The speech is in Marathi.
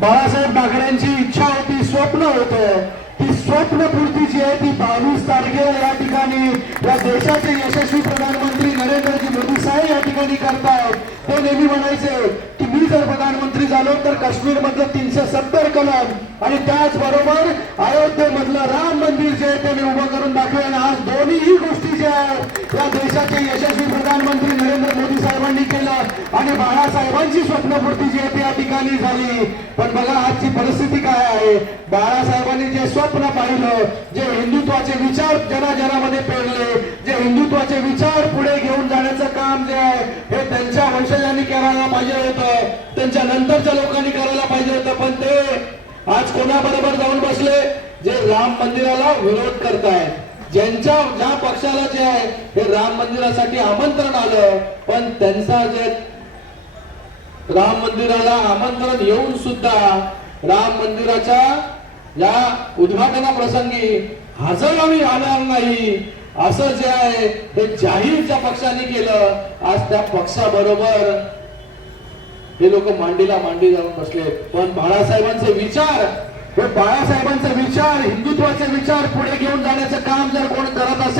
बाळासाहेब ठाकरेंची इच्छा होती स्वप्न होतं. ती स्वप्नपूर्ती जी आहे ती बावीस तारखेला या ठिकाणी या देशाचे यशस्वी प्रधानमंत्री नरेंद्रजी मोदी साहेब या ठिकाणी करतायत. ते नेहमी म्हणायचे की मी जर प्रधानमंत्री झालो तर काश्मीर मधलं तीनशे सत्तर कलम आणि त्याचबरोबर अयोध्येमधलं राम मंदिर जे आहे ते मी उभं करून दाखवेन. आज दोन्हीही गोष्टी ज्या आहेत या देशाचे यशस्वी प्रधानमंत्री आणि बाळासाहेबांची स्वप्नपूर्ती जी आहे ती या ठिकाणी झाली. पण बघा आजची परिस्थिती काय आहे? बाळासाहेबांनी जे स्वप्न पाहिलं जे हिंदुत्वाचे विचार जनाजनामध्ये पेरले जे हिंदुत्वाचे विचार पुढे घेऊन जाण्याचं काम जे आहे हे त्यांच्या वंशजांनी करायला पाहिजे होतं. त्यांच्या नंतरच्या लोकांनी करायला पाहिजे होतं. पण ते आज कोणाबरोबर जाऊन बसले? जे राम मंदिराला विरोध करतायत ज्यांच्या ज्या पक्षाला जे आहे हे राम मंदिरासाठी आमंत्रण आलं पण त्यांचा जे राम मंदिराला आमंत्रण येऊन सुद्धा राम मंदिराच्या या उद्घाटना प्रसंगी हजर आम्ही आणार नाही. असं जे आहे हे जाहीरच्या पक्षाने केलं. आज त्या पक्षाबरोबर हे लोक मांडीला मांडी जाऊन बसले. पण बाळासाहेबांचे विचार हे बाळासाहेबांचे विचार हिंदुत्वाचे विचार पुढे घेऊन जाण्याचं काम जर कोण करत असेल